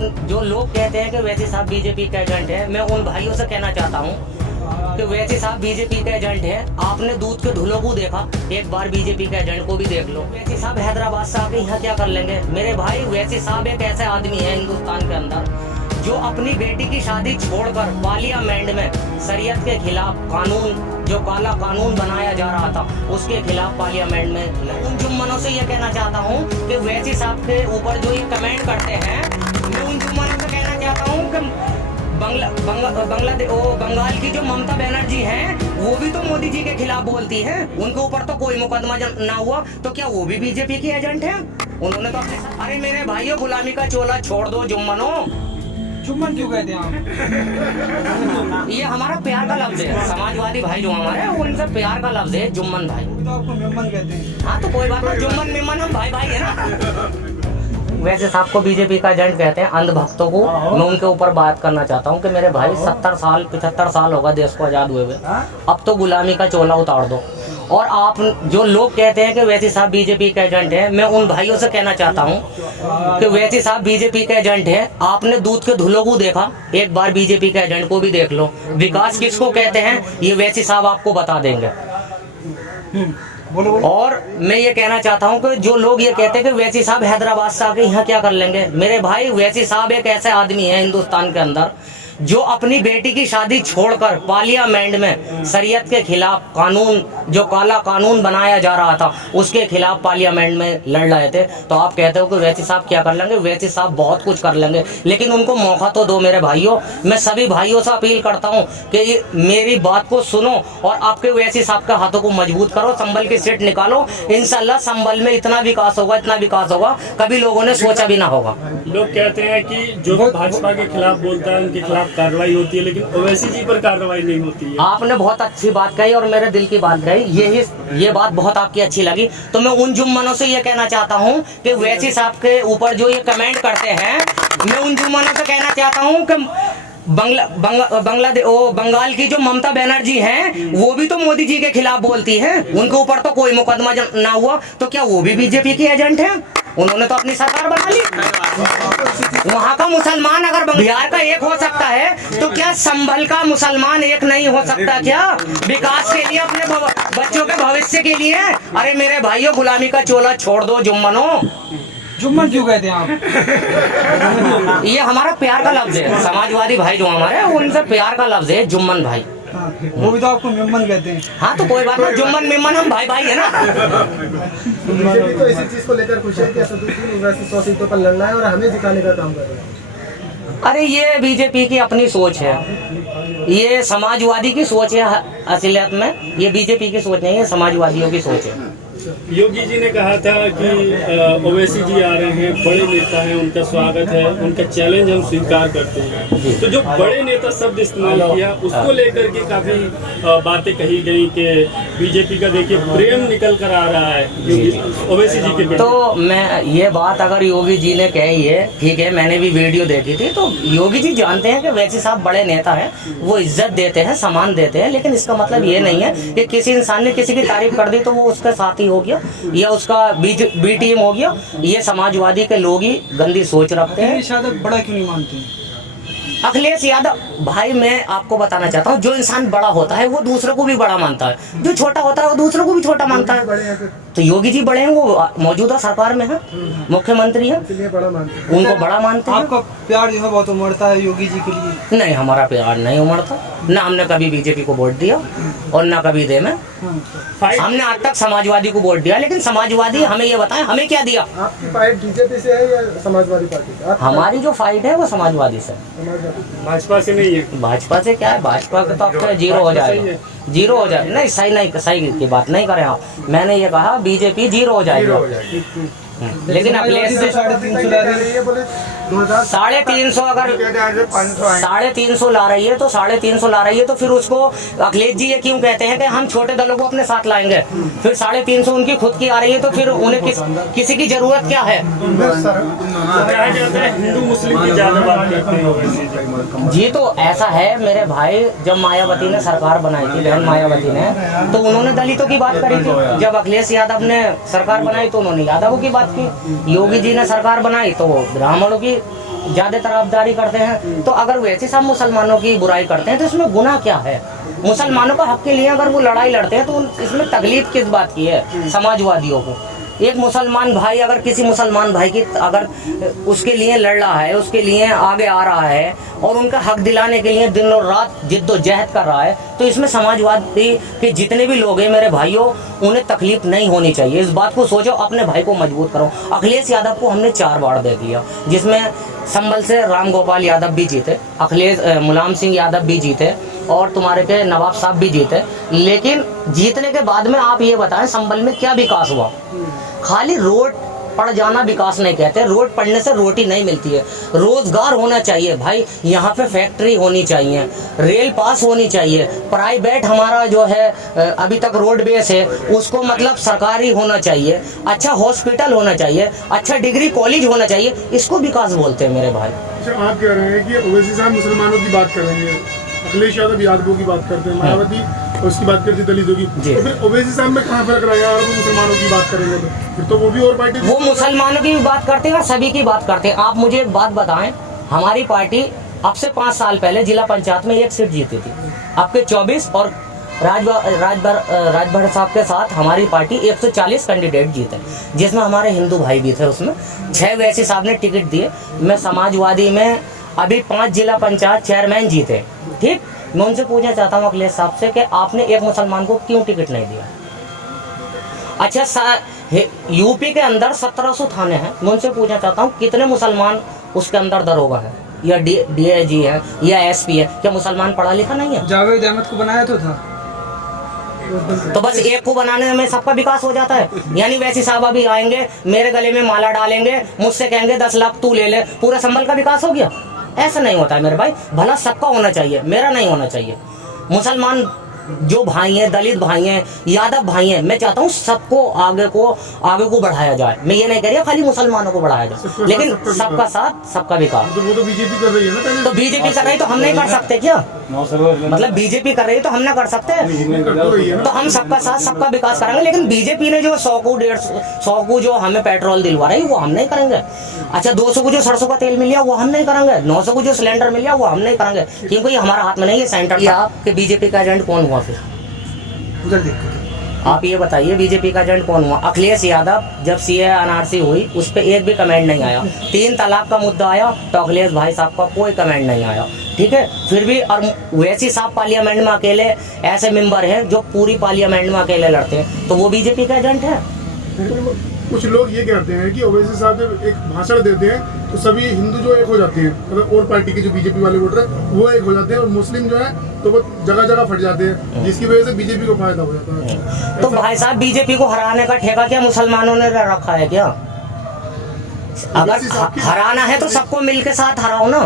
जो लोग कहते हैं कि वैसे साहब बीजेपी का एजेंट है, मैं उन भाइयों से कहना चाहता हूँ कि वैसे साहब बीजेपी का एजेंट है। आपने दूध के धुलों को देखा, एक बार बीजेपी के एजेंट को भी देख लो। वैसे साहब हैदराबाद से आके यहाँ क्या कर लेंगे? मेरे भाई, वैसे साहब एक ऐसे आदमी है हिंदुस्तान के अंदर जो अपनी बेटी की शादी छोड़कर पार्लियामेंट में शरीयत के खिलाफ कानून, जो काला कानून बनाया जा रहा था, उसके खिलाफ पार्लियामेंट में। उन जुम्मनों से ये कहना चाहता हूँ कि वैसी साहब के ऊपर जो ये कमेंट करते हैं, मैं उन जुम्मनों से कहना चाहता हूँ कि बंगाल की जो ममता बनर्जी हैं, वो भी तो मोदी जी के खिलाफ बोलती हैं। उनके ऊपर तो कोई मुकदमा ना हुआ, तो क्या वो भी बीजेपी की एजेंट है? उन्होंने तो अरे मेरे भाइयों, गुलामी का चोला छोड़ दो जुम्मनों। जुम्मन क्यों कहते हैं आप? ये हमारा प्यार का लफ्ज है। समाजवादी भाई जो हमारे, उनसे प्यार का लफ्ज है जुम्मन भाई। तो आपको मेमन कहते हैं। हाँ तो कोई बात नहीं, जुम्मन मेमन हम भाई भाई है ना। वैसे साहब को बीजेपी का एजेंट कहते हैं, अंधभक्तों को। मैं उनके ऊपर बात करना चाहता हूँ कि मेरे भाई 70 साल 75 साल होगा देश को आज़ाद हुए हुए, अब तो गुलामी का चोला उतार दो। और आप जो लोग कहते हैं कि वैसे साहब बीजेपी का एजेंट है, मैं उन भाइयों से कहना चाहता हूँ कि वैसे साहब बीजेपी का एजेंट है। आपने दूध के धुलों को देखा, एक बार बीजेपी के एजेंट को भी देख लो। विकास किसको कहते हैं, ये वैसे साहब आपको बता देंगे। बोलो। और मैं ये कहना चाहता हूँ कि जो लोग ये कहते हैं कि वैसी साहब हैदराबाद से आके यहाँ क्या कर लेंगे, मेरे भाई, वैसी साहब एक ऐसे आदमी है हिंदुस्तान के अंदर जो अपनी बेटी की शादी छोड़कर पार्लियामेंट में शरीयत के खिलाफ कानून, जो काला कानून बनाया जा रहा था, उसके खिलाफ पार्लियामेंट में लड़ रहे थे। तो आप कहते हो कि वैसे साहब क्या कर लेंगे? वैसे साहब बहुत कुछ कर लेंगे, लेकिन उनको मौका तो दो मेरे भाइयों। मैं सभी भाइयों से अपील करता हूँ कि मेरी बात को सुनो और आपके वैसे साहब के हाथों को मजबूत करो, संभल की सीट निकालो। इंशाल्लाह संभल में इतना विकास होगा, इतना विकास होगा, कभी लोगों ने सोचा भी ना होगा। लोग कहते हैं कि जो भाजपा के खिलाफ बोलता है उनके खिलाफ कार्रवाई होती है, लेकिन ओवैसी जी पर कार्रवाई नहीं होती है। आपने बहुत अच्छी बात कही और मेरे दिल की बात कही, ये बात बहुत आपकी अच्छी लगी। तो मैं उन जुम्मनों से ये कहना चाहता हूँ कि वैसी साहब के ऊपर जो ये कमेंट करते हैं, मैं उन जुम्मनों से कहना चाहता हूँ कि बंगाल की जो ममता बनर्जी हैं, वो भी तो मोदी जी के खिलाफ बोलती हैं। उनके ऊपर तो कोई मुकदमा ना हुआ, तो क्या वो भी बीजेपी की एजेंट है? उन्होंने तो अपनी सरकार बना ली। वहाँ का मुसलमान अगर बिहार का एक हो सकता है, तो क्या संभल का मुसलमान एक नहीं हो सकता क्या? विकास के लिए, अपने बच्चों के भविष्य के लिए। अरे मेरे भाइयों, गुलामी का चोला छोड़ दो जुम्मनों। जुम्मन क्यों कहते हैं आप? ये हमारा प्यार का लफ्ज है। समाजवादी भाई जो हमारे, उनसे प्यार का लफ्ज है जुम्मन भाई। वो भी तो आपको मेमन कहते हैं। हाँ तो कोई बात नहीं, जुम्मन मेमन हम भाई भाई है ना। बीजेपी तो इसी चीज को लेकर खुश है कि असदुद्दीन ओवैसी 100 सीटों पर लड़ रहा है और हमें जिताने का काम कर रहा है। अरे ये बीजेपी की अपनी सोच है, ये समाजवादी की सोच है। असलियत में ये बीजेपी की सोच नहीं है, समाजवादियों की सोच है। योगी जी ने कहा था कि ओवैसी जी आ रहे हैं, बड़े नेता हैं, उनका स्वागत है, उनका चैलेंज हम स्वीकार करते हैं। तो जो बड़े नेता शब्द इस्तेमाल किया, उसको लेकर के काफी बातें कही गई कि बीजेपी का देखिए प्रेम निकल कर आ रहा है ओवैसी जी के। तो मैं ये बात अगर योगी जी ने कही है, ठीक है, मैंने भी वीडियो देखी थी, तो योगी जी जानते हैं कि वैसे साहब बड़े नेता हैं, वो इज्जत देते हैं, सम्मान देते हैं। लेकिन इसका मतलब ये नहीं है कि किसी इंसान ने किसी की तारीफ कर दी तो वो उसके साथी हो गया या उसका बी टीम हो गया। ये समाजवादी के लोग ही गंदी सोच रखते हैं। अखिलेश यादव बड़ा क्यों नहीं मानते हैं? अखिलेश यादव भाई, मैं आपको बताना चाहता हूँ, जो इंसान बड़ा होता है वो दूसरों को भी बड़ा मानता है, जो छोटा होता है वो दूसरों को भी छोटा मानता है। तो योगी जी बड़े हैं, वो मौजूदा सरकार में है, मुख्यमंत्री हैं, उनको बड़ा मानते हैं। आपका प्यार जो है बहुत उमड़ता है योगी जी के लिए? नहीं, हमारा प्यार नहीं उमड़ता, ना हमने कभी बीजेपी को वोट दिया और ना कभी दे में। हमने आज तक समाजवादी को वोट दिया, लेकिन समाजवादी हमें ये बताएं, हमें क्या दिया? आपकी फाइट बीजेपी से है या समाजवादी पार्टी से? हमारी जो फाइट है वो समाजवादी से, भाजपा से नहीं है। भाजपा से क्या है? भाजपा का तो आपका जीरो हो जाएगा, जीरो हो जाएगा। नहीं, सही की बात नहीं करें आप। मैंने ये कहा बीजेपी जीरो हो जाएगा। लेकिन अखिलेश से 350 ला रही है, बोले 350 अगर 350 ला रही है तो 350 ला रही है, तो फिर उसको अखिलेश जी ये क्यों कहते हैं कि हम छोटे दलों को अपने साथ लाएंगे? फिर 350 उनकी खुद की आ रही है, तो फिर उन्हें किसी की जरूरत क्या है? कहा जाता है हिंदू मुस्लिम की ज्यादा बात करते हैं ओवैसी जी। तो ऐसा है मेरे भाई, जब मायावती ने सरकार बनाई थी, बहन मायावती ने, तो उन्होंने दलितों की बात करी थी। जब अखिलेश यादव ने सरकार बनाई तो उन्होंने यादवों की बात की। योगी जी ने सरकार बनाई तो ब्राह्मणों की ज्यादा तरफदारी करते हैं, तो अगर वैसे सब मुसलमानों की बुराई करते हैं तो इसमें गुनाह क्या है? मुसलमानों का हक के लिए अगर वो लड़ाई लड़ते हैं तो इसमें तकलीफ किस बात की है समाजवादियों को? एक मुसलमान भाई अगर किसी मुसलमान भाई की अगर उसके लिए लड़ रहा है, उसके लिए आगे आ रहा है और उनका हक दिलाने के लिए दिन और रात जिद्दोजहद कर रहा है, तो इसमें समाजवादी के जितने भी लोग हैं मेरे भाइयों, उन्हें तकलीफ नहीं होनी चाहिए। इस बात को सोचो, अपने भाई को मजबूत करो। अखिलेश यादव को हमने 4 बार देख लिया, जिसमें संभल से राम गोपाल यादव भी जीते, मुलायम सिंह यादव भी जीते और तुम्हारे के नवाब साहब भी जीते। लेकिन जीतने के बाद में आप ये बताएं संभल में क्या विकास हुआ? खाली रोड पड़ जाना विकास नहीं कहते। रोड पड़ने से रोटी नहीं मिलती है, रोजगार होना चाहिए भाई। यहाँ पे फैक्ट्री होनी चाहिए, रेल पास होनी चाहिए, प्राइवेट हमारा जो है अभी तक रोड बेस है उसको मतलब सरकारी होना चाहिए, अच्छा हॉस्पिटल होना चाहिए, अच्छा डिग्री कॉलेज होना चाहिए, इसको विकास बोलते हैं मेरे भाई। अच्छा, आप कह रहे हैं कि ओवैसी साहब मुसलमानों की बात करेंगे, अखिलेश यादव यादवों की बात करते हैं, मायावती उसकी बात करती दलितों की, तो फिर ओवैसी साहब में कहाँ फर्क रहेगा? और वो मुसलमानों की बात करेंगे तो फिर तो वो भी और पार्टी, वो मुसलमानों की भी बात करते हैं और सभी की बात करते हैं। आप मुझे एक बात बताएं, हमारी पार्टी अब से 5 साल पहले जिला पंचायत में 1 सीट जीती थी, आपके 24 और राजभर साहब के साथ हमारी पार्टी 140 कैंडिडेट जीते, जिसमें हमारे हिंदू भाई भी थे। उसमें 6 वैसी साहब ने टिकट दिए। मैं समाजवादी में अभी 5 जिला पंचायत चेयरमैन जीते। ठीक, मैं उनसे पूछना चाहता हूँ अखिलेश साहब से कि आपने एक मुसलमान को क्यों टिकट नहीं दिया? अच्छा, यूपी के अंदर 1700 थाने हैं, मैं उनसे पूछना चाहता हूँ कितने मुसलमान उसके अंदर दरोगा है या DIG है या SP है? क्या मुसलमान पढ़ा लिखा नहीं है? जावेद अहमद को बनाया तो था, तो बस एक को बनाने में सबका विकास हो जाता है? यानी वैसे साहब अभी आएंगे, मेरे गले में माला डालेंगे, मुझसे कहेंगे 10 लाख तू ले ले, पूरा संभल का विकास हो गया? ऐसा नहीं होता है मेरे भाई। भला सबका होना चाहिए, मेरा नहीं होना चाहिए। मुसलमान जो भाई हैं, दलित भाई हैं, यादव भाई हैं, मैं चाहता हूँ सबको आगे को बढ़ाया जाए। मैं ये नहीं कह रही खाली मुसलमानों को बढ़ाया जाए, लेकिन सबका साथ सबका विकास। वो तो बीजेपी कर रही है ना, तो बीजेपी कर रही तो हम नहीं कर सकते क्या? मतलब बीजेपी कर रही तो हम ना कर सकते? तो हम सबका साथ सबका विकास करेंगे, लेकिन बीजेपी ने जो 100 को 150 को जो हमें पेट्रोल दिलवा रही है वो हम नहीं करेंगे। अच्छा, 200 को जो सरसों का तेल मिल गया वो हम नहीं करेंगे, 900 को जो सिलेंडर मिल गया वो हम नहीं करेंगे, क्योंकि ये हमारा हाथ में नहीं है सेंटर। आपके बीजेपी का एजेंट कौन हुआ फिर? उधर देखो आप ये बताइए, बीजेपी का एजेंट कौन हुआ? अखिलेश यादव जब CA NRC हुई उस पर एक भी कमेंट नहीं आया। 3 तलाक का मुद्दा आया तो अखिलेश भाई साहब का कोई कमेंट नहीं आया। ठीक है, फिर भी और वैसी साहब पार्लियामेंट में अकेले ऐसे मेंबर हैं जो पूरी पार्लियामेंट में अकेले लड़ते हैं, तो वो बीजेपी का एजेंट है? कुछ लोग ये कहते हैं कि ओवैसी साहब जब एक भाषण देते हैं तो सभी हिंदू जो एक हो जाते हैं, मतलब और पार्टी के जो बीजेपी वाले वोटर हैं वो एक हो जाते हैं, और मुस्लिम जो है तो वो जगह जगह फट जाते हैं, जिसकी वजह से बीजेपी को फायदा हो जाता है। तो भाई साहब, बीजेपी को हराने का ठेका क्या मुसलमानों ने रखा है क्या? अगर हराना है तो सबको मिलके साथ हराओ ना।